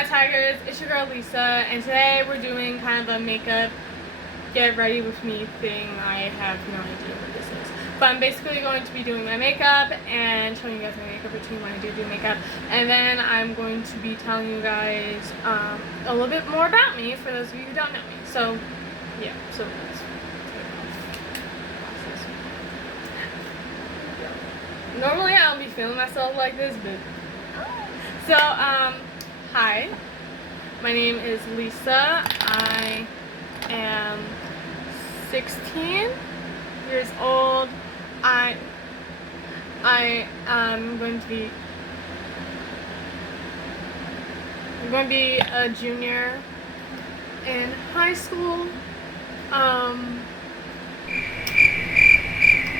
Hi Tigers, it's your girl Lisa, and today we're doing kind of a makeup get ready with me thing. I have no idea what this is, but I'm basically going to be doing my makeup and showing you guys my makeup routine when I do makeup, and then I'm going to be telling you guys a little bit more about me for those of you who don't know me. So yeah, so let's normally I don't be feeling myself like this, but so hi, my name is Lisa. I am 16 years old. I'm going to be a junior in high school. When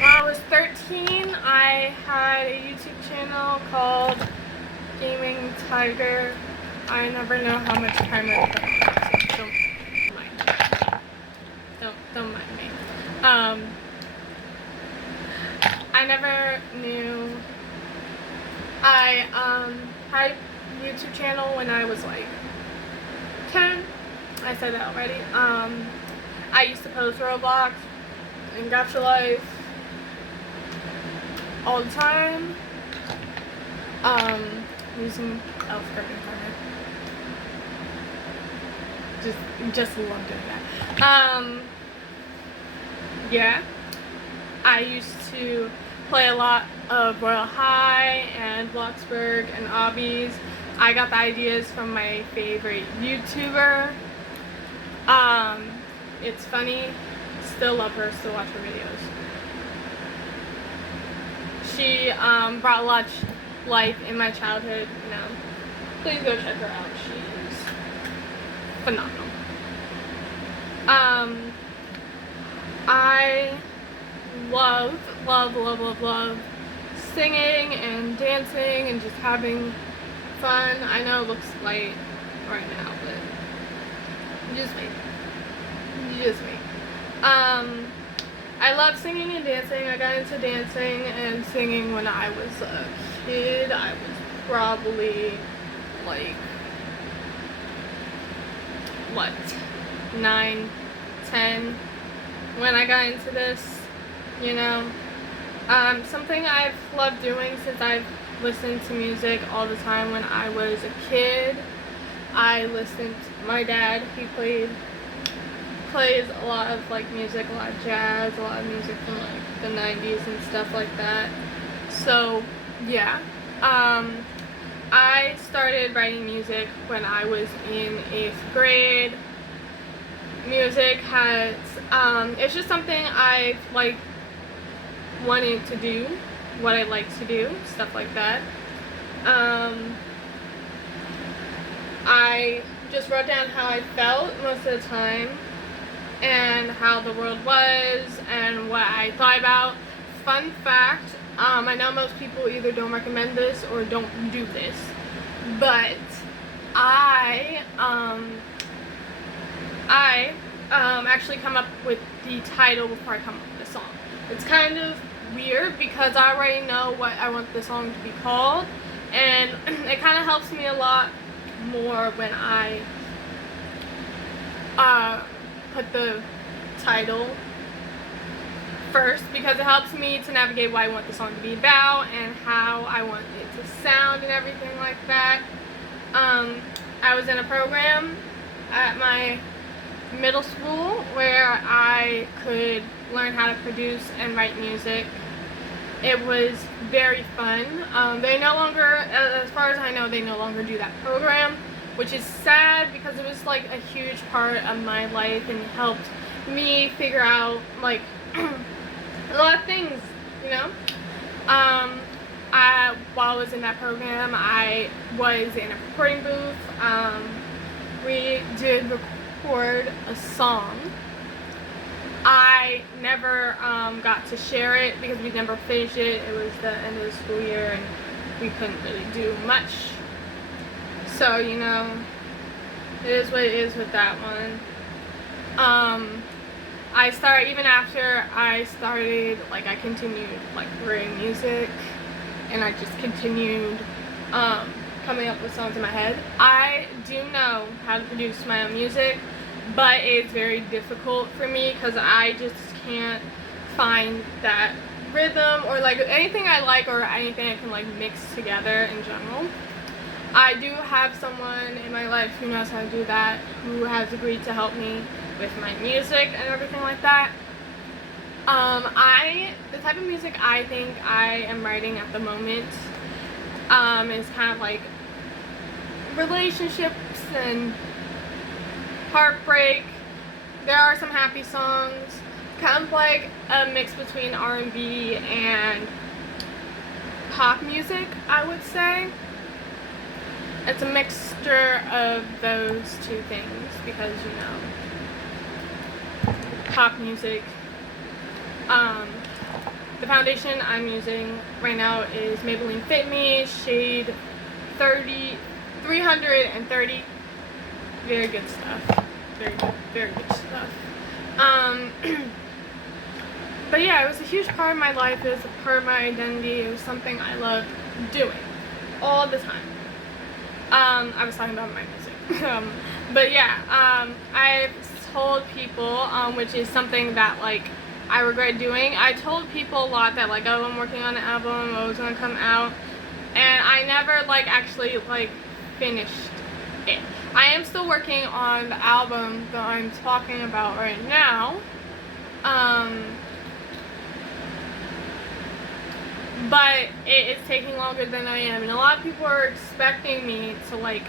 I was 13, I had a YouTube channel called Gaming Tiger. I never know how much time I've put on, so don't mind. Don't mind me. I never knew. I had a YouTube channel when I was like 10. I said that already. I used to post Roblox and Gacha Life all the time. Using elf cooking timer. Just love doing that. Yeah. I used to play a lot of Royal High and Bloxburg and Obbies. I got the ideas from my favorite YouTuber. It's funny. Still love her, still watch her videos. She brought a lot of life in my childhood, you know. Please go check her out. She's phenomenal. I love singing and dancing and just having fun. I know it looks light right now, but just me. I love singing and dancing. I got into dancing and singing when I was a kid. I was probably like, what, 9, 10 when I got into this, you know. Something I've loved doing since I've listened to music all the time when I was a kid. I listened to my dad. He plays a lot of like music, a lot of jazz, a lot of music from like the 90s and stuff like that. So yeah, I started writing music when I was in 8th grade. Music has, it's just something I've like wanted to do, what I like to do, stuff like that. I just wrote down how I felt most of the time and how the world was and what I thought about. Fun fact, I know most people either don't recommend this or don't do this, but I actually come up with the title before I come up with the song. It's kind of weird because I already know what I want the song to be called, and it kind of helps me a lot more when I put the title first, because it helps me to navigate what I want the song to be about and how I want it to sound and everything like that. I was in a program at my middle school where I could learn how to produce and write music. It was very fun. They no longer, as far as I know, they no longer do that program, which is sad because it was like a huge part of my life and helped me figure out like a lot of things, you know. While I was in that program, I was in a recording booth. We did record a song. I never got to share it because we never finished it. It was the end of the school year and we couldn't really do much. So, you know, it is what it is with that one. Even after I started, like, I continued, like, writing music, and I just continued coming up with songs in my head. I do know how to produce my own music, but it's very difficult for me because I just can't find that rhythm or like anything I like or anything I can like mix together in general. I do have someone in my life who knows how to do that, who has agreed to help me with my music and everything like that. The type of music I think I am writing at the moment is kind of like relationships and heartbreak. There are some happy songs, kind of like a mix between R&B and pop music, I would say. It's a mixture of those two things because, you know, pop music. The foundation I'm using right now is Maybelline Fit Me shade 330. Very good stuff. Very good stuff. But yeah, it was a huge part of my life. It was a part of my identity. It was something I loved doing all the time. I was talking about my music. But yeah, I've told people, which is something that like I regret doing. I told people a lot that like, oh, I'm working on an album, oh, it's gonna come out, and I never like actually like finished it. I am still working on the album that I'm talking about right now, but it is taking longer than I am, and a lot of people are expecting me to like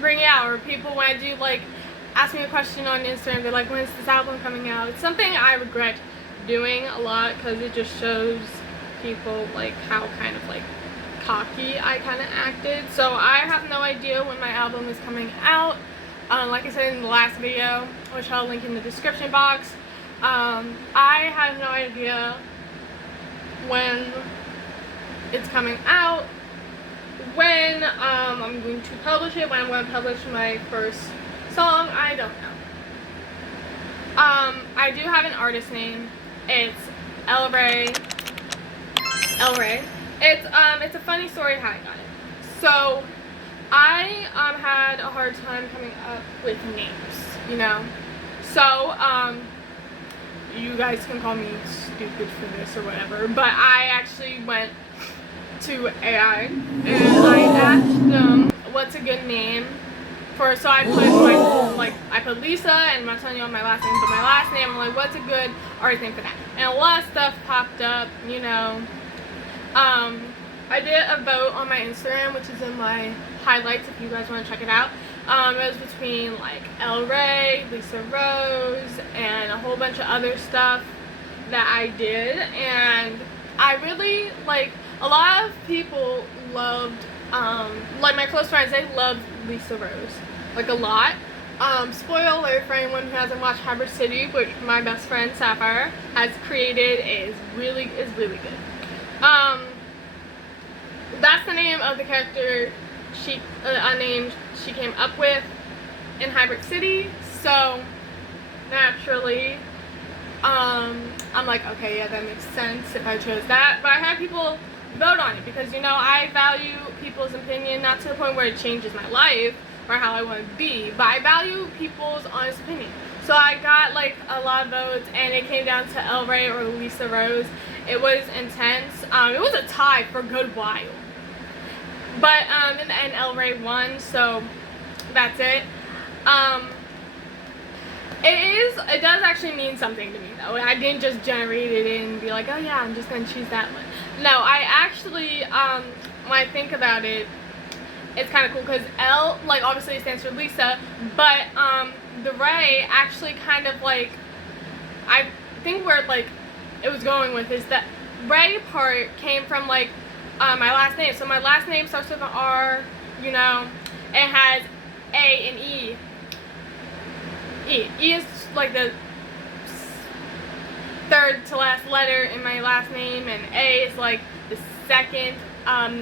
bring it out, or people when I do like ask me a question on Instagram, they're like, when's this album coming out? It's something I regret doing a lot because it just shows people like how kind of like cocky I kind of acted. So I have no idea when my album is coming out. Like I said in the last video, which I'll link in the description box, I have no idea when it's coming out, when I'm going to publish it, when I'm going to publish my first song, I don't know. I do have an artist name. It's El Rey. It's a funny story how I got it. So I had a hard time coming up with names, you know. So you guys can call me stupid for this or whatever, but I actually went to AI and I asked them what's a good name for, so I put I put Lisa, and I'm not telling you all my last name, but my last name, I'm like, what's a good artist name for that? And a lot of stuff popped up, you know. I did a vote on my Instagram, which is in my highlights if you guys want to check it out. It was between like El Rey, Lisa Rose, and a whole bunch of other stuff that I did, and I really like, a lot of people loved, like my close friends, they loved Lisa Rose, like a lot. Spoiler alert for anyone who hasn't watched Hybrid City, which my best friend Sapphire has created, is really good. That's the name of the character she came up with in Hybrid City, so naturally I'm like, okay, yeah, that makes sense if I chose that. But I had people vote on it because, you know, I value people's opinion, not to the point where it changes my life or how I want to be, but I value people's honest opinion. So I got like a lot of votes, and it came down to El Rey or Lisa Rose. It was intense. It was a tie for a good while, but in the end El Rey won, so that's it. It does actually mean something to me though. I didn't just generate it and be like, oh yeah, I'm just gonna choose that one. No, I actually, when I think about it, it's kind of cool because L, like, obviously it stands for Lisa, but the Ray actually kind of like, I think where like it was going with is that Ray part came from like my last name. So my last name starts with an R, you know, it has A and E. E is like the third to last letter in my last name, and A is like the second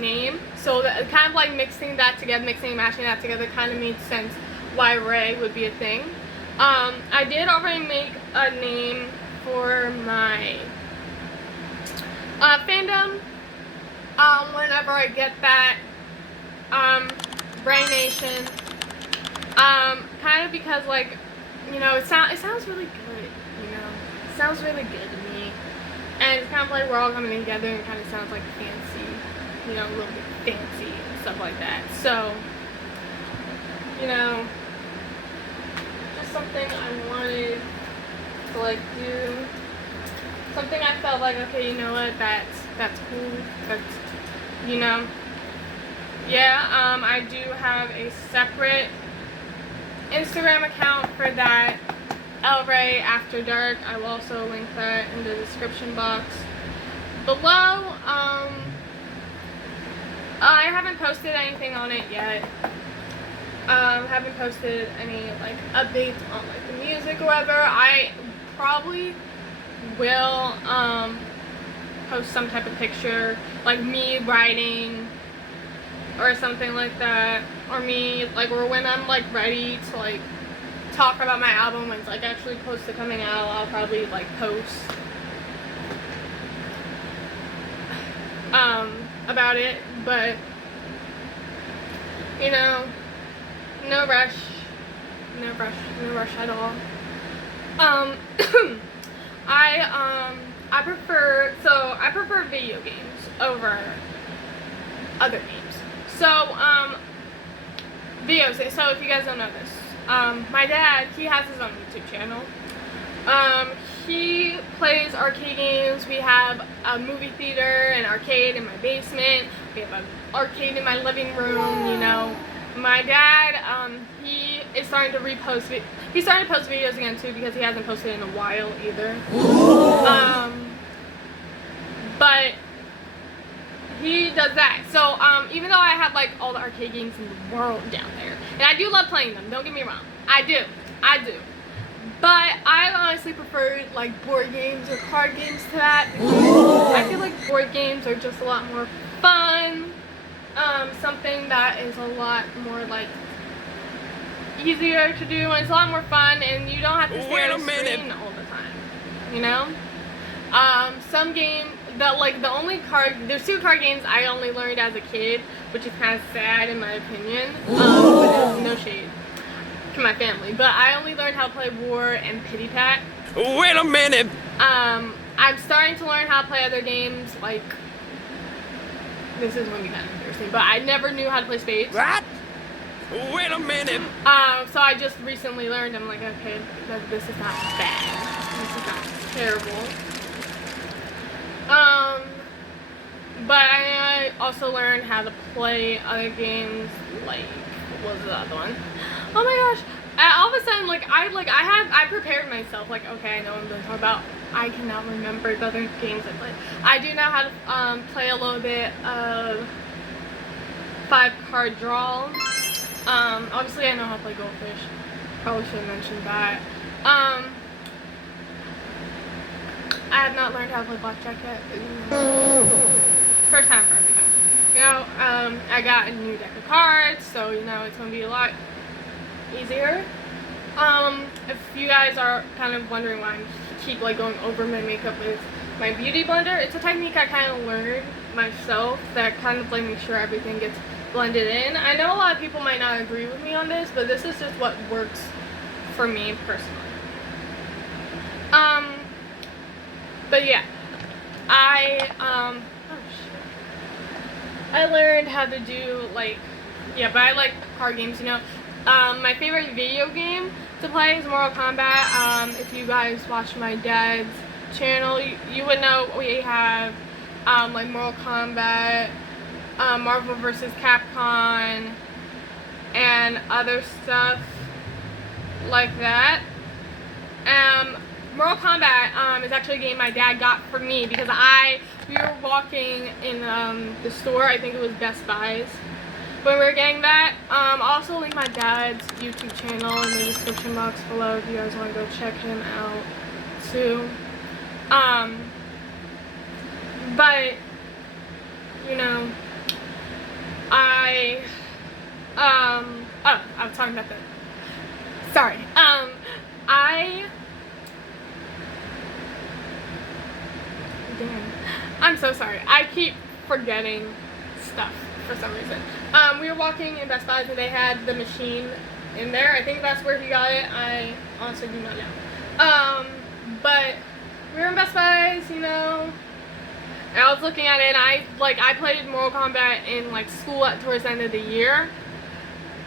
name. So that, kind of like mixing that together, mixing and matching that together, kind of made sense why Ray would be a thing. I did already make a name for my fandom. whenever I get that, Brain Nation, kind of because, like, you know, it sounds really good, you know, it sounds really good to me, and it's kind of like we're all coming together, and it kind of sounds like fancy, you know, a little bit fancy and stuff like that, so, you know, just something I wanted to, like, do, something I felt like, okay, you know what, that's cool, that's, you know, yeah, I do have a separate Instagram account for that, El Ray After Dark. I will also link that in the description box below. I haven't posted anything on it yet. Haven't posted any, like, updates on, like, the music or whatever. I probably will post some type of picture, like me writing or something like that, or me, like, or when I'm, like, ready to, like, talk about my album when it's, like, actually close to coming out, I'll probably, like, post about it, but, you know, no rush at all. I prefer video games over other games. So, videos. So if you guys don't know this, my dad, he has his own YouTube channel. He plays arcade games. We have a movie theater and arcade in my basement. We have an arcade in my living room, you know. My dad, he is starting to he's starting to post videos again too, because he hasn't posted in a while either. But he does that. So, even though I have, like, all the arcade games in the world down there, and I do love playing them, don't get me wrong, I do, but I honestly prefer, like, board games or card games to that, because I feel like board games are just a lot more fun, something that is a lot more, like, easier to do, and it's a lot more fun, and you don't have to stare at a screen all the time, you know? Some games, there's 2 card games I only learned as a kid, which is kind of sad in my opinion, but no shade to my family, but I only learned how to play War and Pity Pat. Wait a minute! I'm starting to learn how to play other games, like, this is going to be kind of embarrassing, but I never knew how to play Spades. What? Wait a minute! So I just recently learned, I'm like, okay, this is not bad, this is not terrible. But I also learned how to play other games, like, what was the other one? Oh my gosh! All of a sudden, like, I prepared myself, like, okay, I know what I'm going to talk about. I cannot remember the other games I played. I do know how to, play a little bit of 5-card draw. Obviously I know how to play Goldfish. Probably should have mentioned that. I have not learned how to play blackjack yet. First time for everything. You know, I got a new deck of cards, so, you know, it's going to be a lot easier. If you guys are kind of wondering why I keep, like, going over my makeup with my beauty blender, it's a technique I kind of learned myself that kind of, like, makes sure everything gets blended in. I know a lot of people might not agree with me on this, but this is just what works for me personally. But yeah, oh shit. I learned how to do, like, yeah, but I like card games, you know. My favorite video game to play is Mortal Kombat. If you guys watch my dad's channel, you would know we have, like, Mortal Kombat, Marvel vs. Capcom, and other stuff like that. Mortal Kombat is actually a game my dad got for me because we were walking in the store, I think it was Best Buy's, when we were getting that. I'll also link my dad's YouTube channel in the description box below if you guys want to go check him out too. But, you know, I was talking about that. Sorry. Damn. I'm so sorry. I keep forgetting stuff for some reason. We were walking in Best Buy and they had the machine in there. I think that's where he got it. I honestly do not know. But we were in Best Buy's, you know, and I was looking at it, and I played Mortal Kombat in like school towards the end of the year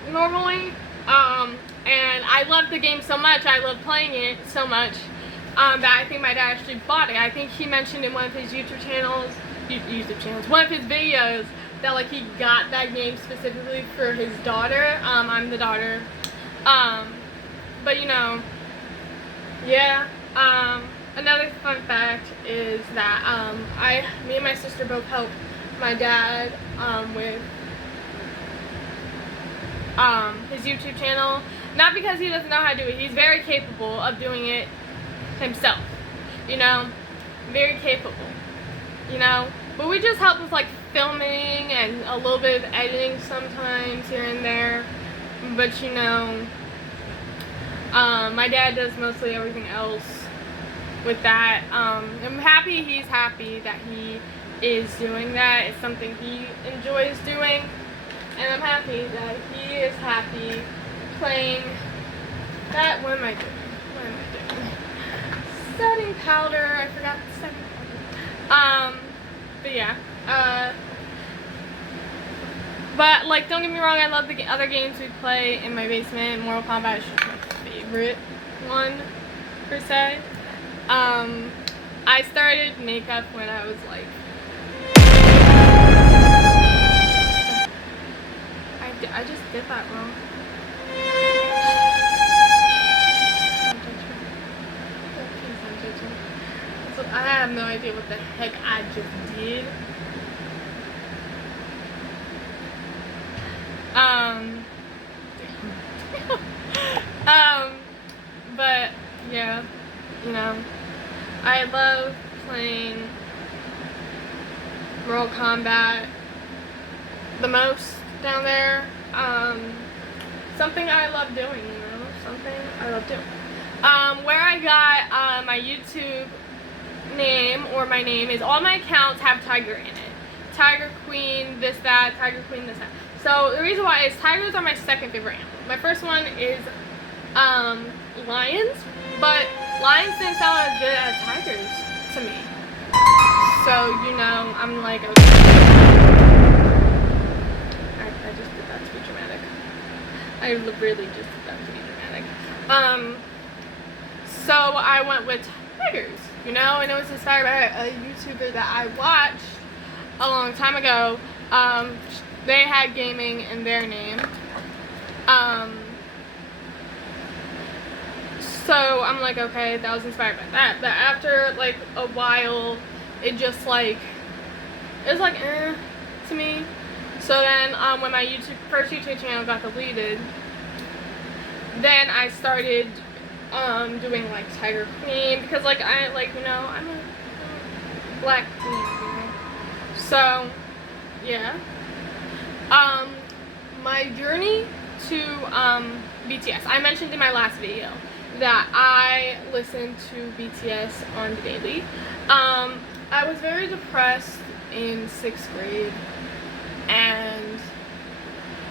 normally. And I loved the game so much, I loved playing it so much, that I think my dad actually bought it. I think he mentioned in one of his YouTube channels, one of his videos, that like he got that game specifically for his daughter. I'm the daughter. But you know, yeah. Another fun fact is that me and my sister both helped my dad with his YouTube channel. Not because he doesn't know how to do it. He's very capable of doing it himself. You know, very capable. You know, but we just help with like filming and a little bit of editing sometimes here and there. But you know, my dad does mostly everything else with that. I'm happy he's happy that he is doing that. It's something he enjoys doing. And I'm happy that he is happy playing that. What am I doing? Setting powder. I forgot the setting powder. But yeah. But like, don't get me wrong, I love the other games we play in my basement. Mortal Kombat is just my favorite one, per se. I started makeup when I was like, I just did that wrong. So I have no idea what the heck I just did. But yeah, you know, I love playing Mortal Kombat the most down there. Something I love doing, you know, something I love doing. Where I got my YouTube name, or my name, is all my accounts have Tiger in it. Tiger Queen, this, that, Tiger Queen, this, that. So the reason why is tigers are my second favorite animal. My first one is lions, but lions didn't sound as good as tigers to me. So, you know, I'm like, okay. I just did that to be dramatic. I really just did that to be dramatic. So I went with tigers, you know, and it was inspired by a YouTuber that I watched a long time ago. They had gaming in their name. So I'm like, okay, that was inspired by that. But after like a while, it just like, it was like, to me. So then when my first YouTube channel got deleted, then I started doing like Tiger Queen, because like I'm a black queen, you know? So yeah. My journey to BTS. I mentioned in my last video that I listened to BTS on the daily. I was very depressed in 6th grade, and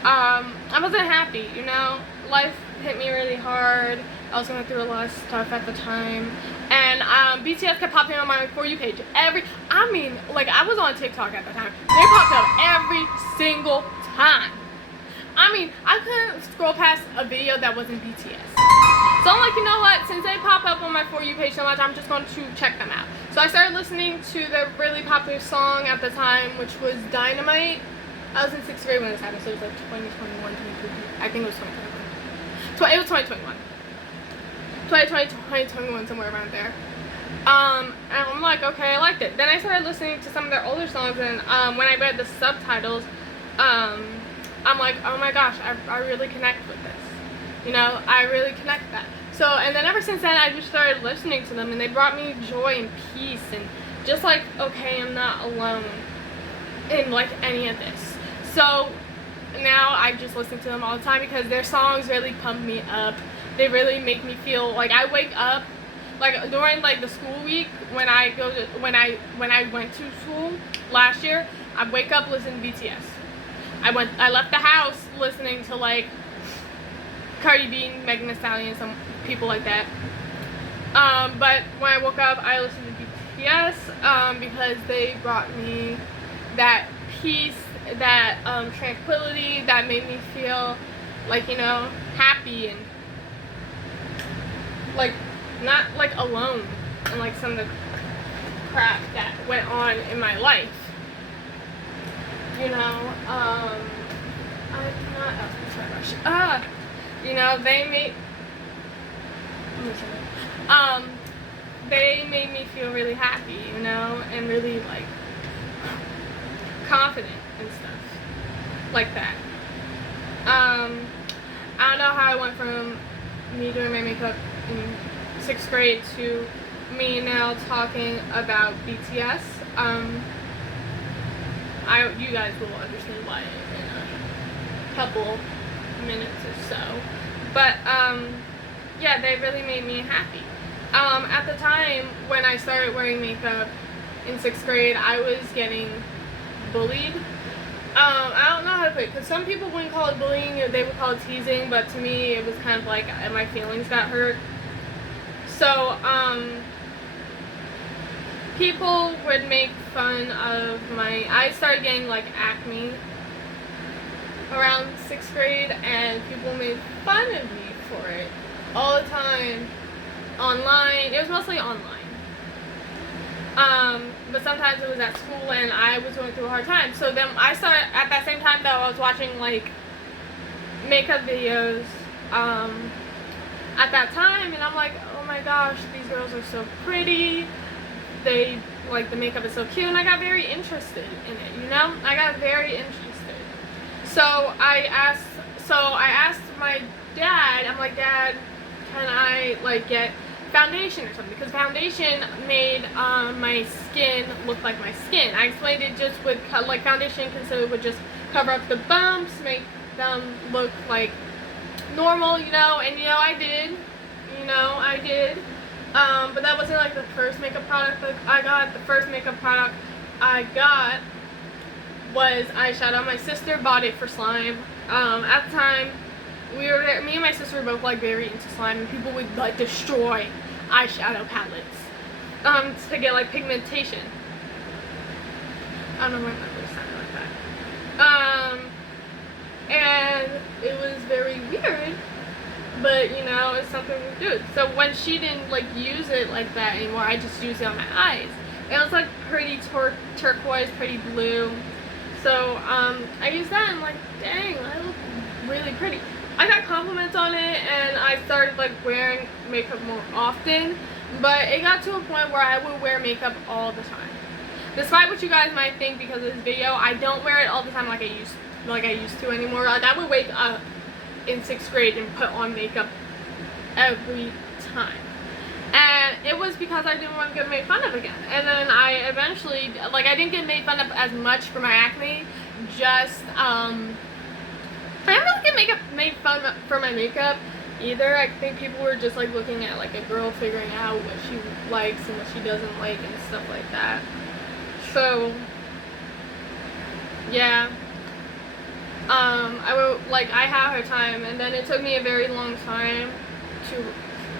I wasn't happy, you know. Life hit me really hard. I was going through a lot of stuff at the time, and BTS kept popping on my For You page I was on TikTok at the time. They popped up every single time. I couldn't scroll past a video that wasn't BTS. So I'm like, you know what, since they pop up on my For You page so much, I'm just going to check them out. So I started listening to the really popular song at the time, which was Dynamite. I was in 6th grade when this happened, so it was like 2021, 2022. I think it was 2021. It was 2021. 2021, somewhere around there. And I'm like, okay, I liked it. Then I started listening to some of their older songs, and when I read the subtitles, I'm like, oh my gosh, I really connect with this. You know, I really connect that. So, and then ever since then, I just started listening to them, and they brought me joy and peace, and just like, okay, I'm not alone in like any of this. So now I just listen to them all the time, because their songs really pump me up. They really make me feel like I wake up, like during like the school week when I went to school last year. I wake up listening to BTS. I left the house listening to like Cardi B, Megan Thee Stallion, some people like that. But when I woke up, I listened to BTS because they brought me that peace, that tranquility, that made me feel like, you know, happy and like not like alone and like some of the crap that went on in my life. You know, you know, they made me feel really happy, you know, and really like confident and stuff like that. I don't know how I went from me doing my makeup in 6th grade to me now talking about BTS. You guys will understand why in a couple minutes or so. But yeah, they really made me happy. At the time when I started wearing makeup in 6th grade, I was getting bullied. I don't know how to put it, because some people wouldn't call it bullying, they would call it teasing, but to me it was kind of like my feelings got hurt. So, people would make fun of I started getting like acne around 6th grade, and people made fun of me for it all the time online. It was mostly online. But sometimes it was at school, and I was going through a hard time. So then I started, at that same time that I was watching like makeup videos at that time, and I'm like, oh my gosh, these girls are so pretty. They, like, the makeup is so cute, and I got very interested in it, you know? I got very interested. So I asked my dad, I'm like, Dad, can I like get foundation or something? Because foundation made my skin look like my skin. I explained it just with like foundation considered would just cover up the bumps, make them look like normal, you know, and you know I did. But that wasn't like the first makeup product that I got. The first makeup product I got was eyeshadow. My sister bought it for slime. At the time, me and my sister were both like very into slime, and people would like destroy eyeshadow palettes to get like pigmentation. I don't know why my voice sounded like that. And it was very weird, but you know, it's something we do. So when she didn't like use it like that anymore, I just used it on my eyes. It was like pretty turquoise, pretty blue. So I used that, and like, dang, I look really pretty. I got compliments on it, and I started like wearing makeup more often, but it got to a point where I would wear makeup all the time. Despite what you guys might think because of this video, I don't wear it all the time like I used to anymore. Like, I would wake up in 6th grade and put on makeup every time. And it was because I didn't want to get made fun of again. And then I eventually, like, I didn't get made fun of as much for my acne, just, I didn't really get made fun of for my makeup either. I think people were just, like, looking at, like, a girl figuring out what she likes and what she doesn't like and stuff like that. So, yeah. I had her time, and then it took me a very long time to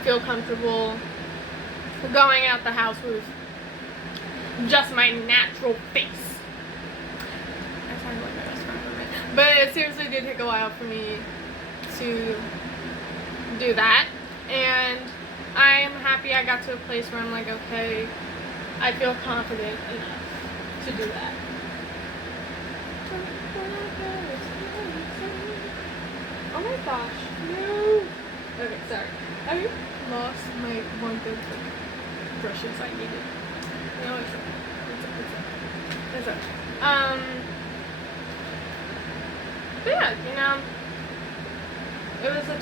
feel comfortable going out the house with just my natural face. I sounded like my best friend for a minute. But it seriously did take a while for me to do that, and I'm happy I got to a place where I'm like, okay, I feel confident enough to do that. Oh my gosh, no. Okay, sorry. I lost my one good brushes I needed. No, it's okay. It's okay. But yeah, you know, it was a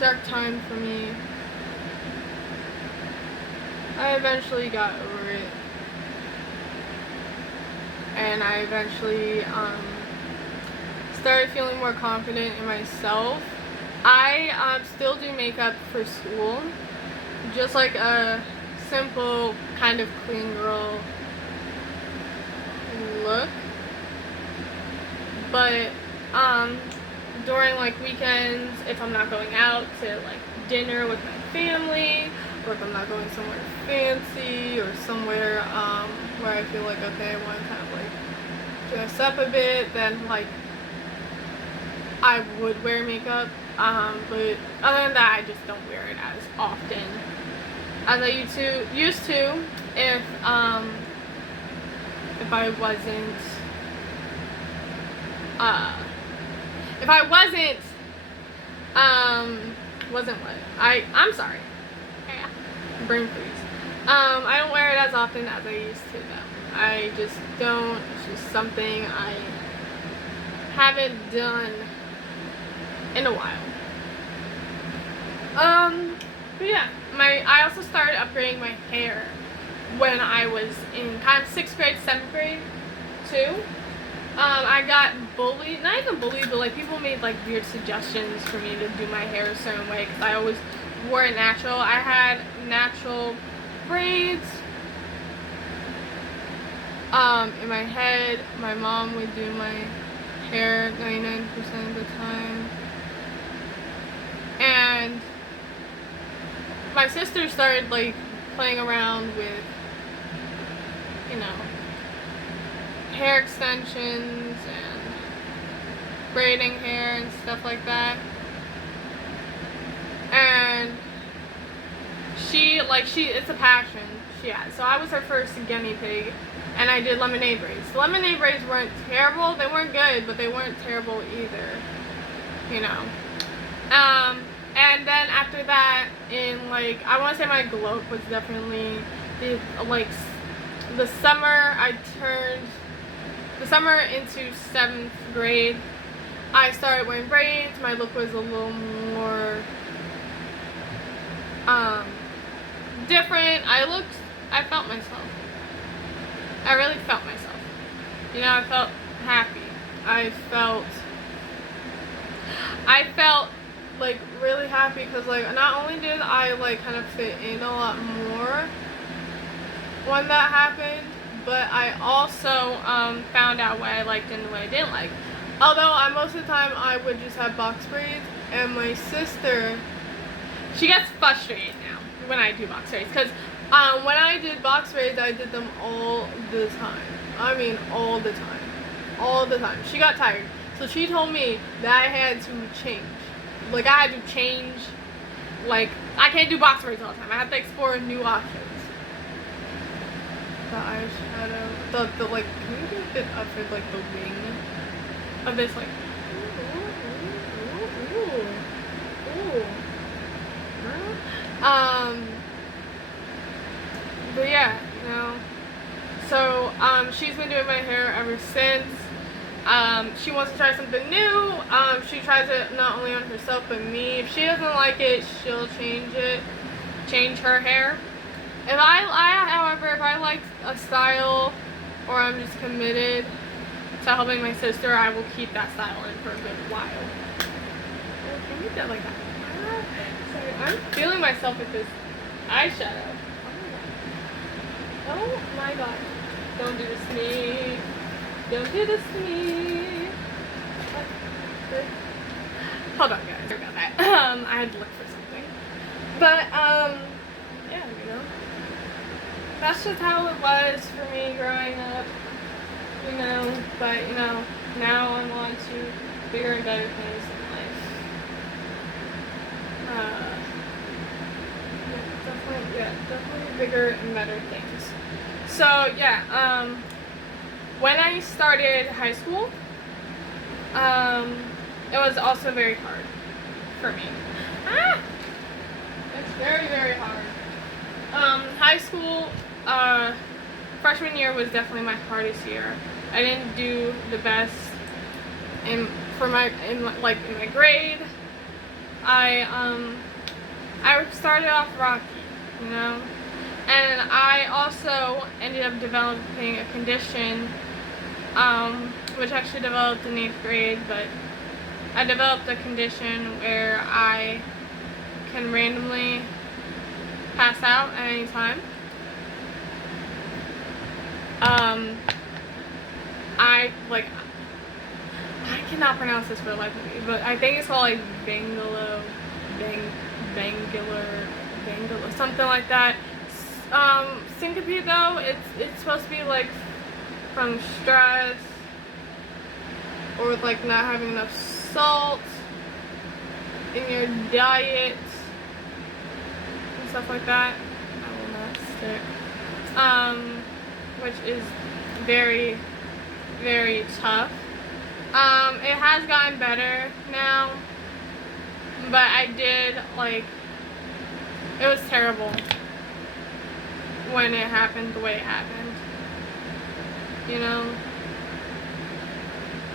dark time for me. I eventually got over it. And I eventually, started feeling more confident in myself. I still do makeup for school, just like a simple kind of clean girl But during like weekends, if I'm not going out to like dinner with my family, or if I'm not going somewhere fancy or somewhere where I feel like, okay, I want to kind of like dress up a bit, then like I would wear makeup. But other than that, I just don't wear it as often as I used to if I wasn't wasn't what? I'm sorry. Brain freeze. I don't wear it as often as I used to though. I just don't. It's just something I haven't done in a while. But yeah, I also started upgrading my hair when I was in kind of 6th grade, 7th grade too. I got bullied, not even bullied, but like people made like weird suggestions for me to do my hair a certain way because I always wore it natural. I had natural braids in my head. My mom would do my hair 99% of the time. And my sister started like playing around with, you know, hair extensions and braiding hair and stuff like that. And it's a passion she has. So I was her first guinea pig, and I did lemonade braids. The lemonade braids weren't terrible. They weren't good, but they weren't terrible either, you know. And then after that, in like, I want to say my glow up was definitely the summer into 7th grade. I started wearing braids. My look was a little more different. I felt myself. I really felt myself. You know, I felt happy. I felt like really happy because like not only did I like kind of fit in a lot more when that happened, but I also found out what I liked and what I didn't like. Although most of the time I would just have box braids, and my sister, she gets frustrated now when I do box braids because when I did box braids, I did them all the time. I mean all the time. She got tired, so she told me that I had to change. Like I had to change. Like I can't do box braids all the time. I have to explore new options. The eyeshadow, the like, can you do a bit up for like the wing of this like, but yeah, you know, so she's been doing my hair ever since. She wants to try something new. She tries it not only on herself but me. If she doesn't like it, she'll change her hair. However, if I like a style or I'm just committed to helping my sister, I will keep that style in for a good while. Oh, can you do that like that? Sorry, I'm feeling myself with this eyeshadow. Oh my god. Don't do this to me. Don't do this to me. Hold on, guys. Sorry about that. I had to look for something. But, yeah, you know. That's just how it was for me growing up, you know, but, you know, now I'm on to bigger and better things in life. Definitely bigger and better things. So, yeah, when I started high school, it was also very hard for me. It's very, very hard. High school, freshman year was definitely my hardest year. I didn't do the best in my grade. I started off rocky, you know, and I also ended up developing a condition, which actually developed in 8th grade, but I developed a condition where I can randomly pass out at any time. cannot pronounce this for the life of me, but I think it's called like Bangalore, something like that. Syncope though, it's supposed to be like from stress or with like not having enough salt in your diet and stuff like that. I will not stick. Which is very, very tough. It has gotten better now, but I did, like, it was terrible when it happened the way it happened, you know?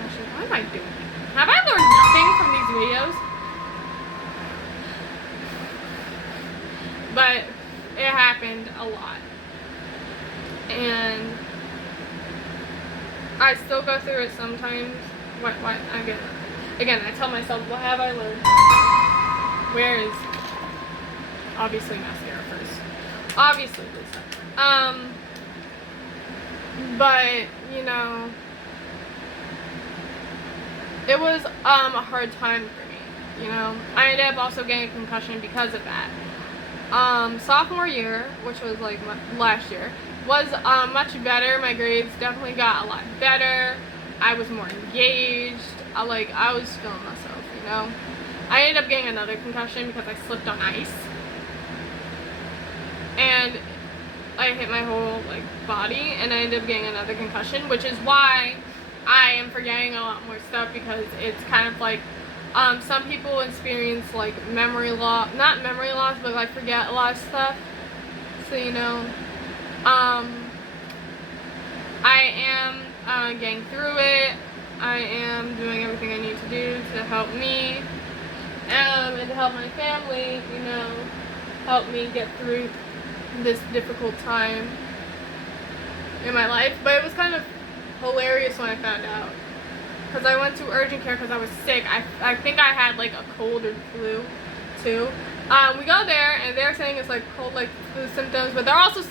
Actually, what am I doing? Have I learned nothing from these videos? But it happened a lot. And I still go through it sometimes. What, again, I tell myself, what have I learned? Where is, obviously mascara first. Obviously this. But, you know, it was a hard time for me, you know. I ended up also getting a concussion because of that. Sophomore year, which was like last year, was much better. My grades definitely got a lot better. I was more engaged. I was feeling myself, you know. I ended up getting another concussion because I slipped on ice. And I hit my whole like body, and I ended up getting another concussion, which is why I am forgetting a lot more stuff, because it's kind of like some people experience like memory loss, not memory loss, but like forget a lot of stuff. So, you know, I am getting through it. I am doing everything I need to do to help me and to help my family, you know, help me get through this difficult time in my life. But it was kind of hilarious when I found out, because I went to urgent care because I was sick. I think I had like a cold or flu too. We go there and they're saying it's like cold, like flu symptoms, but they also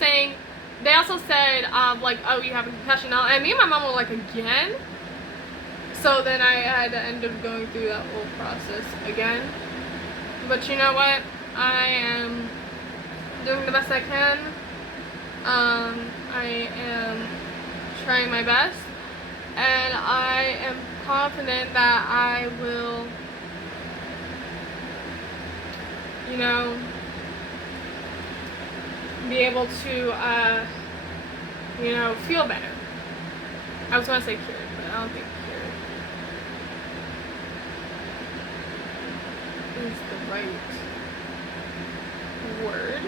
said like, oh, you have a concussion now. And me and my mom were like, again? So then I had to end up going through that whole process again. But you know what? I am doing the best I can. I am trying my best, and I am confident that I will, you know, be able to, you know, feel better. I was going to say cured, but I don't think cured is the right word.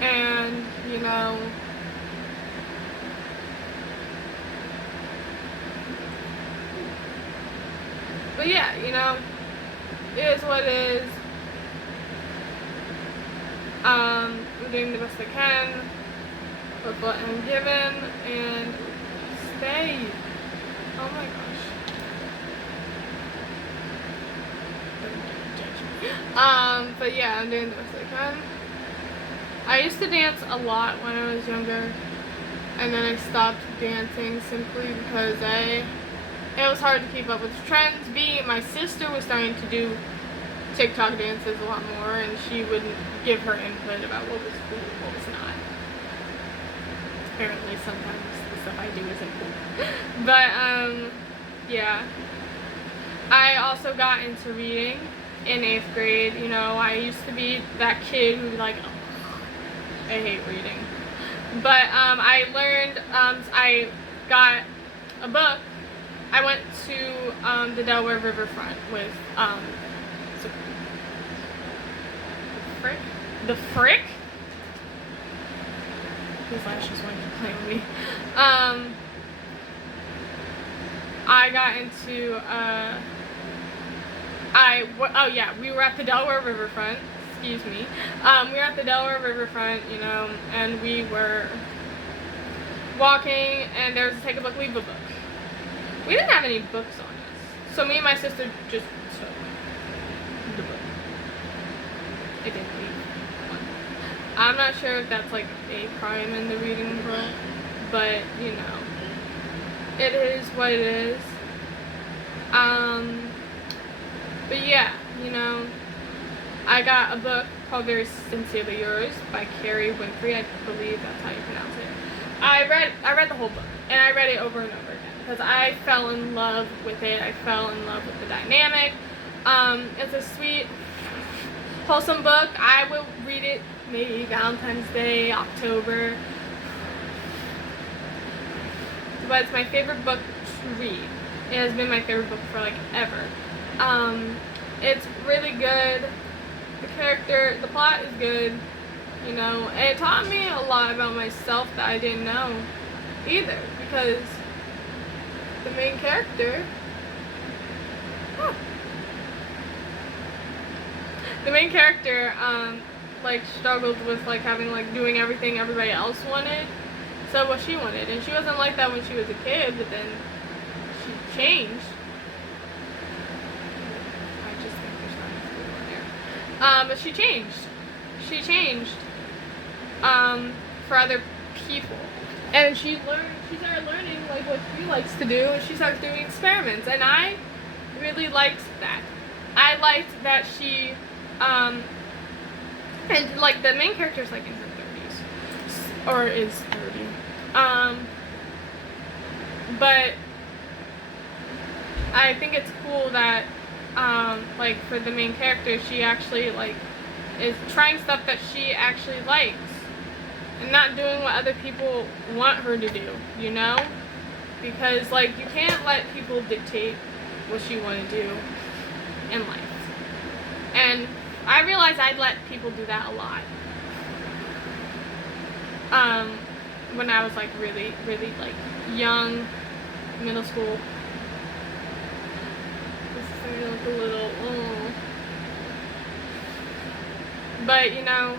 And, you know, but yeah, you know, it is what it is. I'm doing the best I can with what I'm given, and stay. Oh my gosh. But yeah, I'm doing the best I can. I used to dance a lot when I was younger, and then I stopped dancing simply because it was hard to keep up with the trends. My sister was starting to do TikTok dances a lot more, and she would give her input about what was cool and what was not. Apparently sometimes the stuff I do isn't cool. But, yeah. I also got into reading in 8th grade. You know, I used to be that kid who would be like, oh, I hate reading. But I learned, I got a book. I went to the Delaware riverfront with the frick? These lashes wanted to play with me. I got into oh yeah, we were at the Delaware riverfront. Excuse me. We were at the Delaware riverfront, you know, and we were walking, and there was a take a book, leave a book. We didn't have any books on us, so me and my sister just took the book. It didn't leave one. I'm not sure if that's like a crime in the reading world, but you know, it is what it is. But yeah, you know, I got a book called Very Sincerely Yours by Carrie Winfrey. I believe that's how you pronounce it. I read the whole book, and I read it over and over again because I fell in love with it. I fell in love with the dynamic. It's a sweet, wholesome book. I will read it maybe Valentine's Day, October. But it's my favorite book to read. It has been my favorite book for like ever. It's really good. The plot is good, you know, and it taught me a lot about myself that I didn't know either, because the main character, like struggled with like having like doing everything everybody else wanted, so what she wanted, and she wasn't like that when she was a kid, but then she changed. But she changed. She changed for other people, and she started learning like what she likes to do, and she started doing experiments. And I really liked that. I liked that she, and like the main character is like in her 30s, or is 30. But I think it's cool that. Like for the main character, she actually like is trying stuff that she actually likes and not doing what other people want her to do, you know? Because like you can't let people dictate what you want to do in life. And I realized I'd let people do that a lot. When I was like really like young, middle school. Look a little, but you know,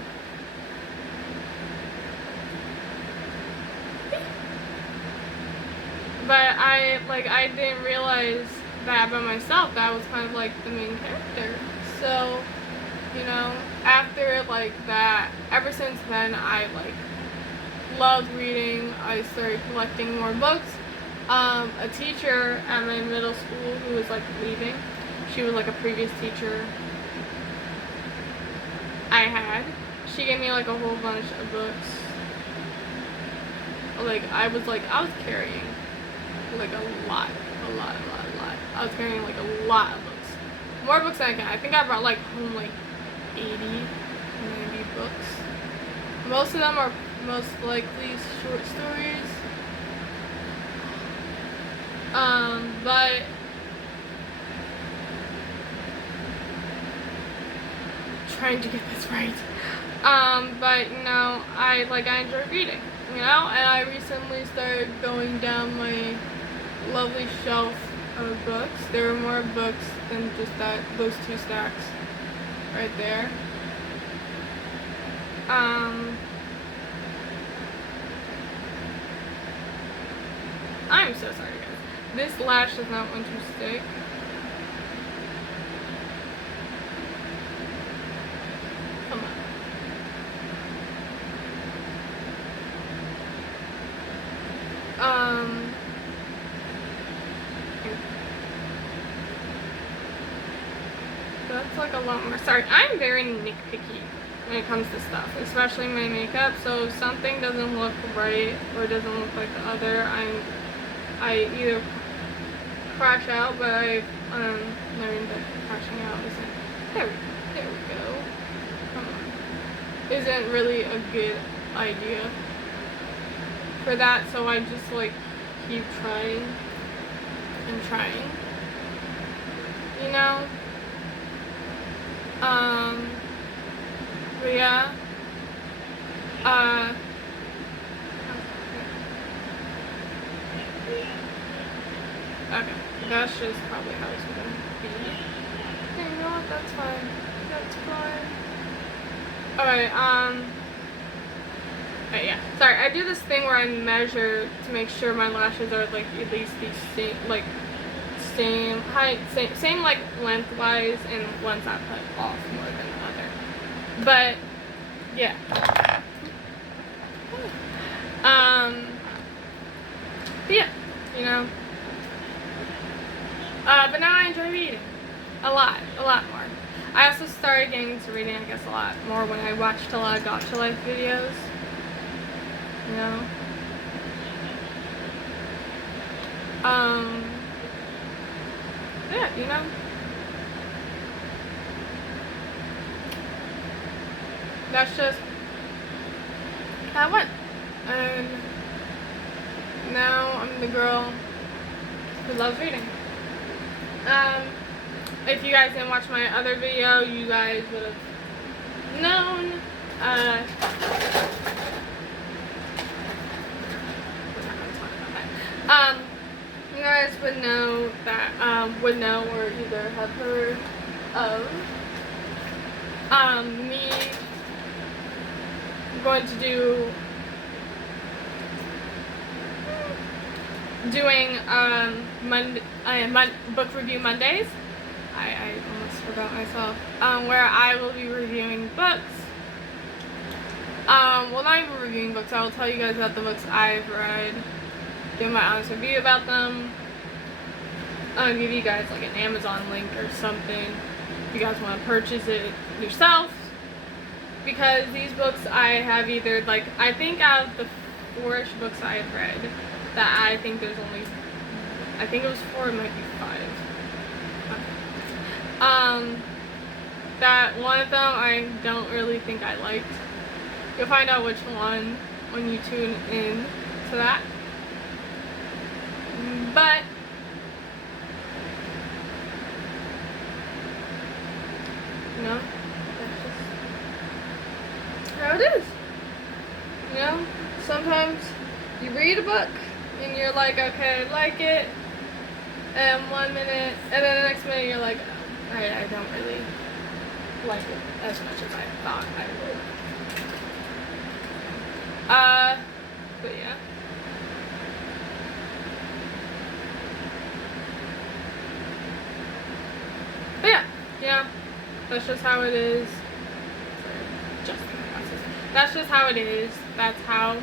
I didn't realize that about myself. That was kind of like the main character. So, you know, after like that, ever since then, I like loved reading. I started collecting more books. A teacher at my middle school who was like leaving. She was like a previous teacher I had. She gave me like a whole bunch of books. Like I was carrying like a lot. I was carrying like a lot of books. More books than I can. I think I brought like home like 80, 90 books. Most of them are most likely short stories. But trying to get this right. But you know, I enjoy reading, you know, and I recently started going down my lovely shelf of books. There are more books than just those two stacks right there. I'm so sorry, guys. This lash does not want to stick. Come on. That's like a lot more. Sorry, I'm very nitpicky when it comes to stuff, especially my makeup. So if something doesn't look right or doesn't look like the other, I either crash out, but I've learned that crashing out isn't, there we go, come on, isn't really a good idea for that, so I just like keep trying and trying, you know, but yeah, okay, that's just probably how it's gonna be. Okay, you know what, that's fine. That's fine. Alright, okay, yeah. Sorry, I do this thing where I measure to make sure my lashes are like at least the same, like same height, same like lengthwise, and ones I put off more than the other. But yeah. But yeah, you know. But now I enjoy reading. A lot more. I also started getting into reading, I guess, a lot more when I watched a lot of Gotcha Life videos. You know? Yeah, you know? That's just how it went. And now I'm the girl who loves reading. If you guys didn't watch my other video, you guys would have known. You guys would know that, would know or either have heard of me going to doing book review Mondays. I almost forgot myself. Where I will be reviewing books. Well, not even reviewing books. I will tell you guys about the books I've read, give my honest review about them. I'll give you guys like an Amazon link or something if you guys want to purchase it yourself. Because these books I have either, like, I think out of the 4-ish books I've read, that I think there's only, I think it was 4, it might be 5. That one of them I don't really think I liked. You'll find out which one when you tune in to that. But you know, that's just how it is. You know, sometimes you read a book and you're like, okay, I like it, and 1 minute, and then the next minute you're like, I don't really like it as much as I thought I would. But yeah. But yeah, that's just how it is. That's just how it is. That's how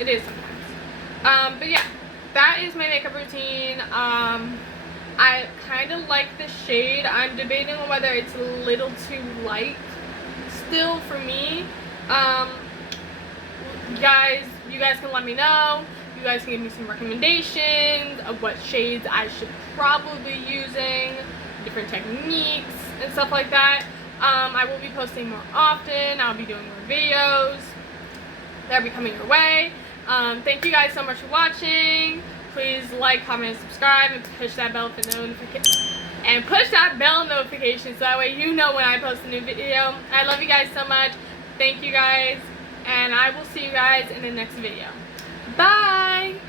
it is sometimes. But yeah, that is my makeup routine. I kind of like the shade. I'm debating on whether it's a little too light still for me. You guys can let me know. You guys can give me some recommendations of what shades I should probably be using, different techniques and stuff like that. I will be posting more often. I'll be doing more videos. They'll be coming your way. Thank you guys so much for watching. Please like, comment, and subscribe, and push that bell for notification. And push that bell notification so that way you know when I post a new video. I love you guys so much. Thank you guys. And I will see you guys in the next video. Bye!